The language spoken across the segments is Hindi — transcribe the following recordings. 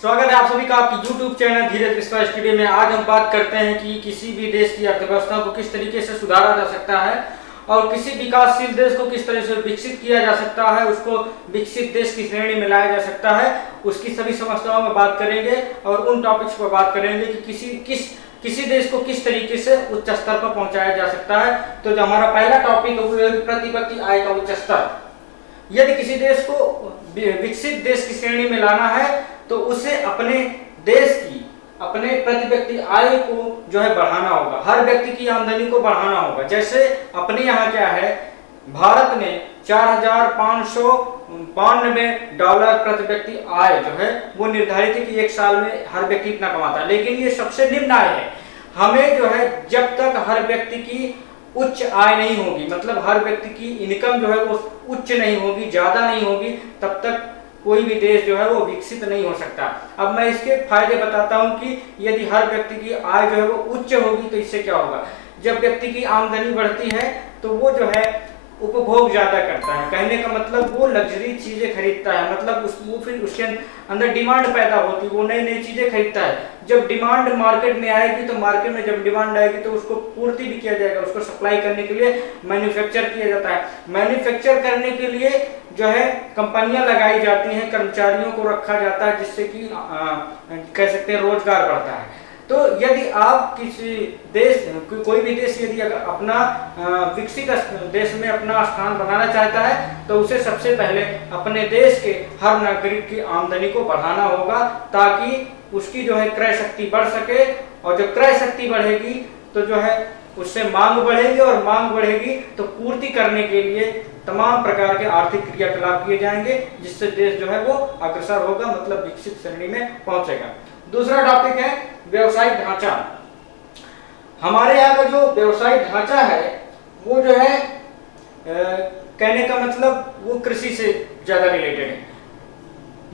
स्वागत है आप सभी का आपकी YouTube चैनल धीरज विश्वास स्टूडियो में। आज हम बात करते हैं कि किसी भी देश की अर्थव्यवस्था को किस तरीके से सुधारा जा सकता है और किसी विकासशील देश को किस तरह से विकसित किया जा सकता है, उसको विकसित देश की श्रेणी में लाया जा सकता है। उसकी सभी समस्याओं में बात करेंगे और उन टॉपिक्स पर बात करेंगे कि किसी देश को किस तरीके से उच्च स्तर पर पहुंचाया जा सकता है। तो जो हमारा पहला टॉपिक है वो है प्रति व्यक्ति आय का उच्च स्तर। यदि किसी देश को विकसित देश की श्रेणी में लाना है तो उसे अपने देश की अपने प्रति व्यक्ति आय को जो है बढ़ाना होगा, हर व्यक्ति की आमदनी को बढ़ाना होगा। जैसे अपने यहाँ क्या है, भारत में $4,592 प्रति व्यक्ति आय जो है वो निर्धारित है कि एक साल में हर व्यक्ति इतना कमाता है, लेकिन ये सबसे निम्न आय है। हमें जो है जब तक हर व्यक्ति की उच्च आय नहीं होगी, मतलब हर व्यक्ति की इनकम जो है वो उच्च नहीं होगी, ज्यादा नहीं होगी, तब तक कोई भी देश जो है वो विकसित नहीं हो सकता। अब मैं इसके फायदे बताता हूं कि यदि हर व्यक्ति की आय जो है वो उच्च होगी तो इससे क्या होगा। जब व्यक्ति की आमदनी बढ़ती है तो वो जो है उपभोग ज्यादा करता है, कहने का मतलब वो लग्जरी चीजें खरीदता है, मतलब वो फिर उसके अंदर डिमांड पैदा होती है, वो नई नई चीजें खरीदता है। जब डिमांड मार्केट में आएगी तो मार्केट में जब डिमांड आएगी तो उसको पूर्ति भी किया जाएगा, उसको सप्लाई करने के लिए मैन्युफैक्चर किया जाता है। मैन्युफैक्चर करने के लिए जो है कंपनियां लगाई जाती हैं, कर्मचारियों को रखा जाता है, जिससे कि कह सकते हैं रोजगार बढ़ता है। तो यदि आप किसी देश कोई भी देश यदि अगर अपना विकसित देश में अपना स्थान बनाना चाहता है तो उसे सबसे पहले अपने देश के हर नागरिक की आमदनी को बढ़ाना होगा, ताकि उसकी जो है क्रय शक्ति बढ़ सके। और जब क्रय शक्ति बढ़ेगी तो जो है उससे मांग बढ़ेगी, और मांग बढ़ेगी तो पूर्ति करने के लिए तमाम प्रकार के आर्थिक क्रियाकलाप किए जाएंगे, जिससे देश जो है वो अग्रसर होगा, मतलब विकसित श्रेणी में पहुंचेगा। दूसरा टॉपिक है व्यवसायिक ढांचा। हमारे यहाँ का जो व्यवसायिक ढांचा है वो जो है कहने का मतलब वो कृषि से ज्यादा रिलेटेड है।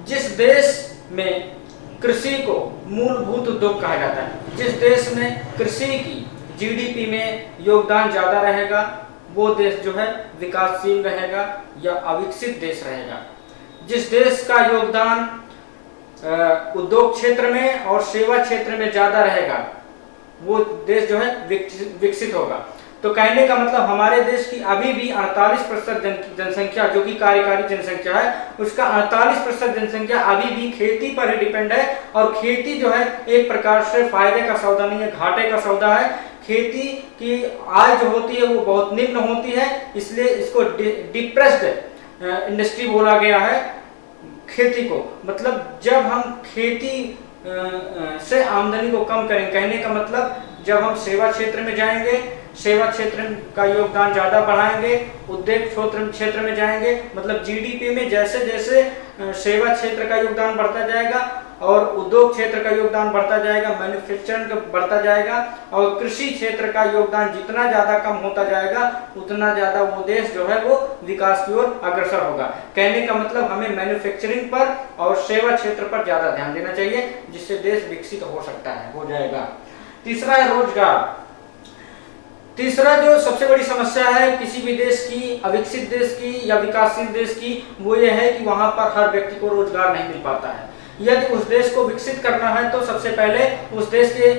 जिस देश में कृषि को मूलभूत उद्योग कहा जाता है, जिस देश में कृषि की जीडीपी में योगदान ज्यादा रहेगा, वो देश जो है विकासशील रहेगा या अविकसित देश रहेगा। जिस देश का योगदान उद्योग क्षेत्र में और सेवा क्षेत्र में ज्यादा रहेगा, वो देश जो है विकसित होगा। तो कहने का मतलब हमारे देश की अभी भी 48% जनसंख्या जो कि कार्यकारी जनसंख्या है, उसका 48% जनसंख्या अभी भी खेती पर ही डिपेंड है। और खेती जो है एक प्रकार से फायदे का सौदा नहीं है, घाटे का सौदा है। खेती की आय जो होती है वो बहुत निम्न होती है, इसलिए इसको डिप्रेस्ड इंडस्ट्री बोला गया है खेती को। मतलब जब हम खेती से आमदनी को कम करें, कहने का मतलब जब हम सेवा क्षेत्र में जाएंगे, सेवा क्षेत्र का योगदान ज्यादा बढ़ाएंगे, उद्योग क्षेत्र में जाएंगे, मतलब जीडीपी में जैसे जैसे सेवा क्षेत्र का योगदान बढ़ता जाएगा और उद्योग क्षेत्र का योगदान बढ़ता जाएगा, मैन्युफैक्चरिंग बढ़ता जाएगा, और कृषि क्षेत्र का योगदान जितना ज्यादा कम होता जाएगा उतना ज्यादा वो देश जो है वो विकास की ओर अग्रसर होगा। कहने का मतलब हमें मैन्युफैक्चरिंग पर और सेवा क्षेत्र पर ज्यादा ध्यान देना चाहिए, जिससे देश विकसित हो सकता है, हो जाएगा। तीसरा है रोजगार। तीसरा जो सबसे बड़ी समस्या है किसी भी देश की, अविकसित देश की या विकासशील देश की, वो ये है कि वहां पर हर व्यक्ति को रोजगार नहीं मिल पाता है। यदि उस देश को विकसित करना है तो सबसे पहले उस देश के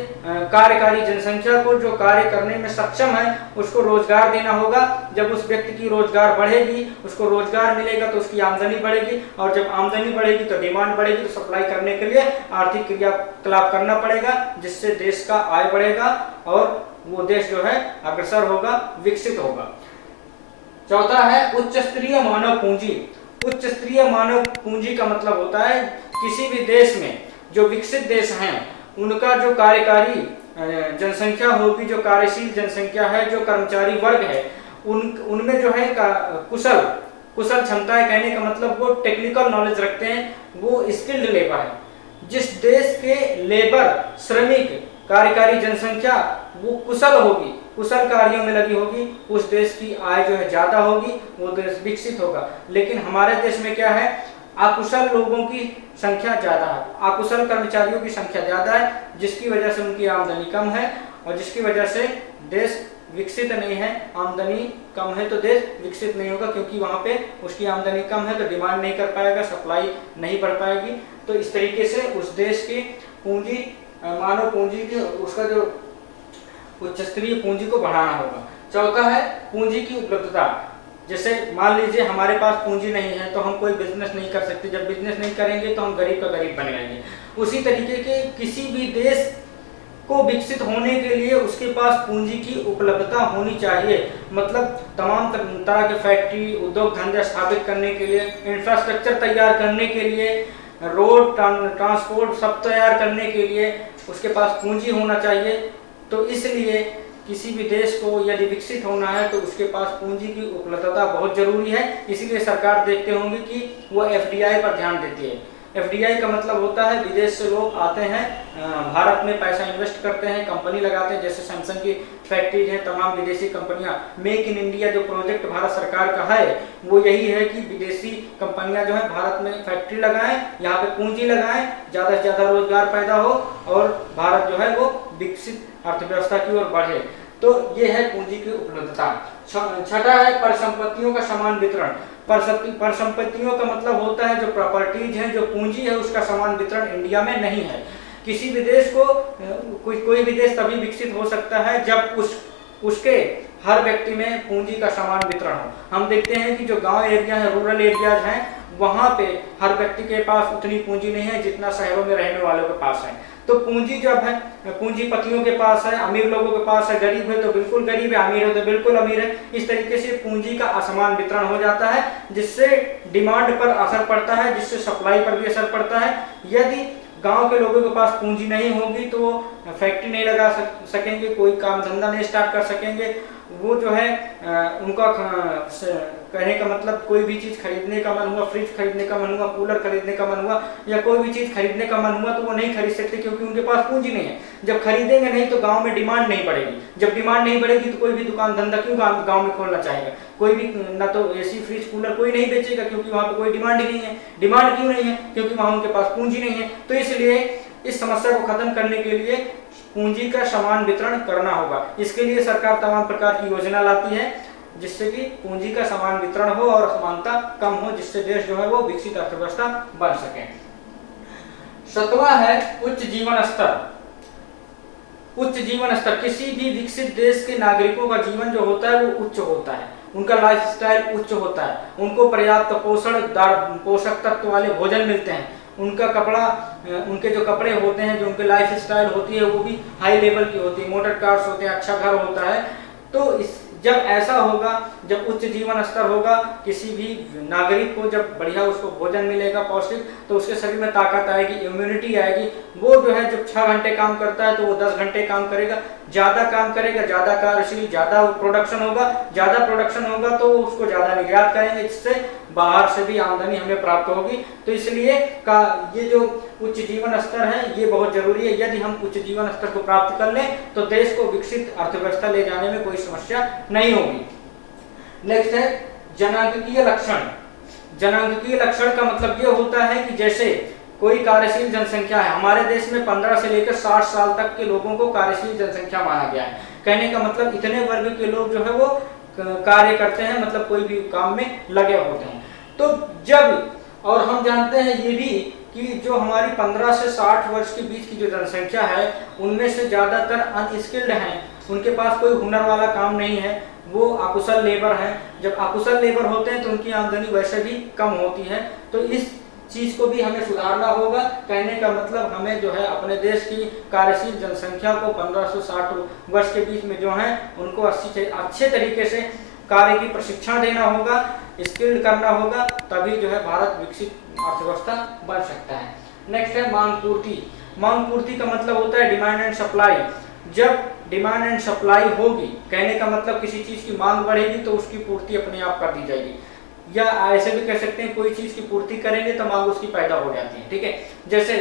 कार्यकारी जनसंख्या को, जो कार्य करने में सक्षम है, उसको रोजगार देना होगा। जब उस व्यक्ति की रोजगार बढ़ेगी, उसको रोजगार मिलेगा तो उसकी आमदनी बढ़ेगी, और जब आमदनी बढ़ेगी तो डिमांड बढ़ेगी, तो सप्लाई करने के लिए आर्थिक क्रियाकलाप करना पड़ेगा, जिससे देश का आय बढ़ेगा और वो देश जो है अग्रसर होगा, विकसित होगा। चौथा है उच्च स्तरीय मानव पूंजी। उच्च स्तरीय मानव पूंजी का मतलब होता है किसी भी देश में जो विकसित देश हैं उनका जो कार्यकारी जनसंख्या होगी, जो कार्यशील जनसंख्या है, जो कर्मचारी वर्ग है, उनमें जो है कुशल क्षमता है। कहने का मतलब वो टेक्निकल नॉलेज रखते हैं, वो स्किल्ड लेबर है। जिस देश के लेबर, श्रमिक, कार्यकारी जनसंख्या वो कुशल होगी, कुशल कार्यों में लगी होगी, उस देश की आय जो है ज्यादा होगी, वो देश विकसित होगा। लेकिन हमारे देश में क्या है, अकुशल लोगों की संख्या ज्यादा है, अकुशल कर्मचारियों की संख्या ज्यादा है, जिसकी वजह से उनकी आमदनी कम है और जिसकी वजह से देश विकसित नहीं है, आमदनी कम है, तो देश विकसित नहीं होगा, क्योंकि वहाँ पे उसकी आमदनी कम है तो डिमांड नहीं कर पाएगा, सप्लाई नहीं बढ़ पाएगी। तो इस तरीके से उस देश की पूंजी, मानव पूंजी की, उसका जो उच्च स्तरीय पूंजी को बढ़ाना होगा। चौथा है पूंजी की उपलब्धता। जैसे मान लीजिए हमारे पास पूंजी नहीं है तो हम कोई बिजनेस नहीं कर सकते, जब बिजनेस नहीं करेंगे तो हम गरीब का गरीब बन जाएंगे। उसी तरीके के किसी भी देश को विकसित होने के लिए उसके पास पूंजी की उपलब्धता होनी चाहिए। मतलब तमाम तरह के फैक्ट्री, उद्योग धंधे स्थापित करने के लिए, इंफ्रास्ट्रक्चर तैयार करने के लिए, रोड ट्रांसपोर्ट सब तैयार करने के लिए उसके पास पूंजी होना चाहिए। तो इसलिए किसी भी देश को यदि विकसित होना है तो उसके पास पूंजी की उपलब्धता बहुत जरूरी है। इसीलिए सरकार देखते होंगे कि वो एफडीआई पर ध्यान देती है। एफडीआई का मतलब होता है विदेश से लोग आते हैं, भारत में पैसा इन्वेस्ट करते हैं, कंपनी लगाते हैं। जैसे सैमसंग की फैक्ट्रीज हैं, तमाम विदेशी कंपनियां। मेक इन इंडिया जो प्रोजेक्ट भारत सरकार का है वो यही है कि विदेशी कंपनियां जो है भारत में फैक्ट्री लगाएं, यहाँ पे पूंजी लगाएं, ज़्यादा से ज़्यादा रोजगार पैदा हो और भारत जो है वो विकसित अर्थव्यवस्था की ओर बढ़े। तो ये है पूंजी की उपलब्धता। छठा है परिसंपत्तियों का समान वितरण। परिसंपत्तियों का मतलब होता है जो प्रॉपर्टीज हैं, जो पूंजी है, उसका समान वितरण इंडिया में नहीं है। किसी भी देश को कोई भी देश तभी विकसित हो सकता है जब उसके हर व्यक्ति में पूंजी का समान वितरण हो। हम देखते हैं कि जो गांव एरिया है, रूरल एरियाज हैं, वहां पे हर व्यक्ति के पास उतनी पूंजी नहीं है जितना शहरों में रहने वालों के पास है। तो पूंजी जब है, पूंजीपतियों के पास है, अमीर लोगों के पास है, गरीब है तो बिल्कुल गरीब है, अमीर है तो बिल्कुल अमीर है। इस तरीके से पूंजी का असमान वितरण हो जाता है, जिससे डिमांड पर असर पड़ता है, जिससे सप्लाई पर भी असर पड़ता है। यदि गांव के लोगों के पास पूंजी नहीं होगी तो वो फैक्ट्री नहीं लगा सकेंगे, कोई काम धंधा नहीं स्टार्ट कर सकेंगे। वो जो है उनका कहने का मतलब कोई भी चीज़ खरीदने का मन हुआ, फ्रिज खरीदने का मन हुआ, कूलर खरीदने का मन हुआ या कोई भी चीज़ खरीदने का मन हुआ तो वो नहीं खरीद सकते, क्योंकि उनके पास पूंजी नहीं है। जब खरीदेंगे नहीं तो गांव में डिमांड नहीं बढ़ेगी। जब डिमांड नहीं बढ़ेगी तो कोई भी दुकान धंधा क्यों गांव में खोलना चाहेगा? कोई भी ना तो एसी फ्रिज कूलर कोई नहीं बेचेगा, क्योंकि वहाँ पे कोई डिमांड ही नहीं है। डिमांड क्यों नहीं है? क्योंकि वहाँ उनके पास पूंजी नहीं है। तो इसलिए इस समस्या को खत्म करने के लिए पूंजी का समान वितरण करना होगा। इसके लिए सरकार तमाम प्रकार की योजना लाती है जिससे कि पूंजी का समान वितरण हो और असमानता कम हो, जिससे देश जो है वो विकसित अर्थव्यवस्था बन सके। सातवां है उच्च जीवन स्तर। उच्च जीवन स्तर, किसी भी विकसित देश के नागरिकों का जीवन जो होता है वो उच्च होता है, उनका लाइफस्टाइल उच्च होता है, उनको पर्याप्त पोषक तत्व वाले भोजन मिलते हैं, उनका कपड़ा, उनके जो कपड़े होते हैं, जो उनके लाइफ स्टाइल होती है वो भी हाई लेवल की होती है, मोटर कार्स होते हैं, अच्छा घर होता है। तो जब ऐसा होगा, जब उच्च जीवन स्तर होगा, किसी भी नागरिक को जब बढ़िया उसको भोजन मिलेगा पौष्टिक, तो उसके शरीर में ताकत आएगी, इम्यूनिटी आएगी। वो जो है जब 6 घंटे काम करता है तो वो 10 घंटे काम करेगा, ज़्यादा काम करेगा, ज़्यादा कार्यशील, ज़्यादा प्रोडक्शन होगा। ज़्यादा प्रोडक्शन होगा तो उसको ज़्यादा निर्यात करेंगे, जिससे बाहर से भी आमदनी हमें प्राप्त होगी। तो इसलिए ये जो उच्च जीवन स्तर है ये बहुत जरूरी है। यदि हम उच्च जीवन स्तर को प्राप्त कर लें तो देश को विकसित अर्थव्यवस्था ले जाने में कोई समस्या नहीं होगी। नेक्स्ट है जनांकीय लक्षण। जनांकीय लक्षण का मतलब ये होता है कि जैसे कोई कार्यशील जनसंख्या है, हमारे देश में 15 से लेकर 60 साल तक के लोगों को कार्यशील जनसंख्या माना गया है। कहने का मतलब इतने वर्ग के लोग जो है वो कार्य करते हैं, मतलब कोई भी काम में लगे होते हैं। तो जब, और हम जानते हैं ये भी कि जो हमारी 15 से 60 वर्ष के बीच की जो जनसंख्या है उनमें से ज़्यादातर अनस्किल्ड हैं, उनके पास कोई हुनर वाला काम नहीं है, वो अकुशल लेबर हैं। जब अकुशल लेबर होते हैं तो उनकी आमदनी वैसे भी कम होती है। तो इस चीज़ को भी हमें सुधारना होगा। कहने का मतलब हमें जो है अपने देश की कार्यशील जनसंख्या को 15 से 60 वर्ष के बीच में जो है उनको अच्छे तरीके से कार्य की प्रशिक्षण देना होगा, स्किल्ड करना होगा, तभी जो है भारत विकसित अर्थव्यवस्था बन सकता है। नेक्स्ट है मांग पूर्ति। मांग पूर्ति का मतलब होता है डिमांड एंड सप्लाई। जब डिमांड एंड सप्लाई होगी, कहने का मतलब किसी चीज़ की मांग बढ़ेगी तो उसकी पूर्ति अपने आप कर दी जाएगी, या ऐसे भी कह सकते हैं कोई चीज़ की पूर्ति करेंगे तो मांग उसकी पैदा हो जाती है। ठीक है, जैसे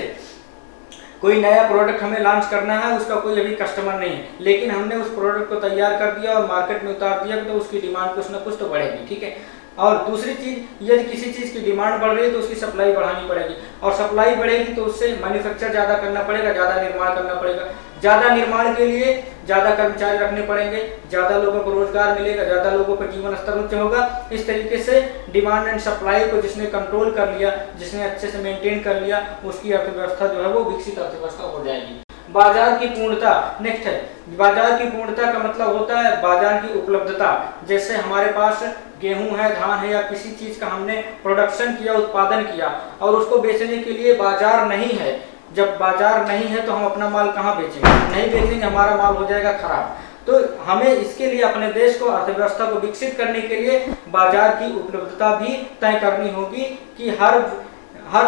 कोई नया प्रोडक्ट हमें लॉन्च करना है, उसका कोई अभी कस्टमर नहीं है, लेकिन हमने उस प्रोडक्ट को तैयार कर दिया और मार्केट में उतार दिया तो उसकी डिमांड कुछ ना कुछ तो बढ़ेगी। ठीक है, और दूसरी चीज़, यदि किसी चीज़ की डिमांड बढ़ रही है तो उसकी सप्लाई बढ़ानी पड़ेगी, और सप्लाई बढ़ेगी तो उससे मैन्युफैक्चर ज़्यादा करना पड़ेगा, ज़्यादा निर्माण करना पड़ेगा। ज्यादा निर्माण के लिए ज्यादा कर्मचारी रखने पड़ेंगे, ज्यादा लोगों को रोजगार मिलेगा, ज्यादा लोगों का जीवन स्तर उच्च होगा। इस तरीके से डिमांड एंड सप्लाई को जिसने कंट्रोल कर लिया, जिसने अच्छे से मेंटेन कर लिया, उसकी अर्थव्यवस्था जो है वो विकसित अर्थव्यवस्था हो जाएगी। बाजार की पूर्णता नेक्स्ट है। बाजार की पूर्णता का मतलब होता है बाजार की उपलब्धता। जैसे हमारे पास गेहूं है, धान है या किसी चीज का हमने प्रोडक्शन किया, उत्पादन किया और उसको बेचने के लिए बाजार नहीं है। जब बाजार नहीं है तो हम अपना माल कहाँ बेचेंगे? नहीं बेचेंगे, हमारा माल हो जाएगा खराब। तो हमें इसके लिए अपने देश को, अर्थव्यवस्था को विकसित करने के लिए बाजार की उपलब्धता भी तय करनी होगी कि हर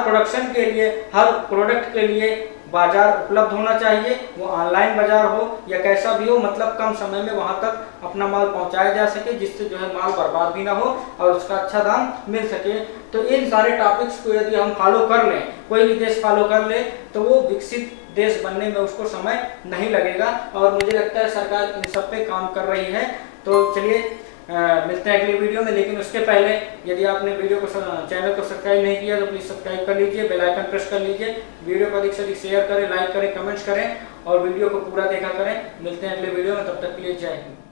प्रोडक्शन के लिए, हर प्रोडक्ट के लिए बाजार उपलब्ध होना चाहिए। वो ऑनलाइन बाजार हो या कैसा भी हो, मतलब कम समय में वहां तक अपना माल पहुंचाया जा सके, जिससे जो है माल बर्बाद भी ना हो और उसका अच्छा दाम मिल सके। तो इन सारे टॉपिक्स को यदि हम फॉलो कर लें, कोई भी देश फॉलो कर ले, तो वो विकसित देश बनने में उसको समय नहीं लगेगा। और मुझे लगता है सरकार इन सब पे काम कर रही है। तो चलिए मिलते हैं अगले वीडियो में। लेकिन उसके पहले यदि आपने वीडियो को, चैनल को सब्सक्राइब नहीं किया तो प्लीज सब्सक्राइब कर लीजिए, बेल आइकन प्रेस कर लीजिए, वीडियो को अधिक से अधिक शेयर करें, लाइक करें, कमेंट्स करें और वीडियो को पूरा देखा करें। मिलते हैं अगले वीडियो में, तब तक के लिए जय हिंद।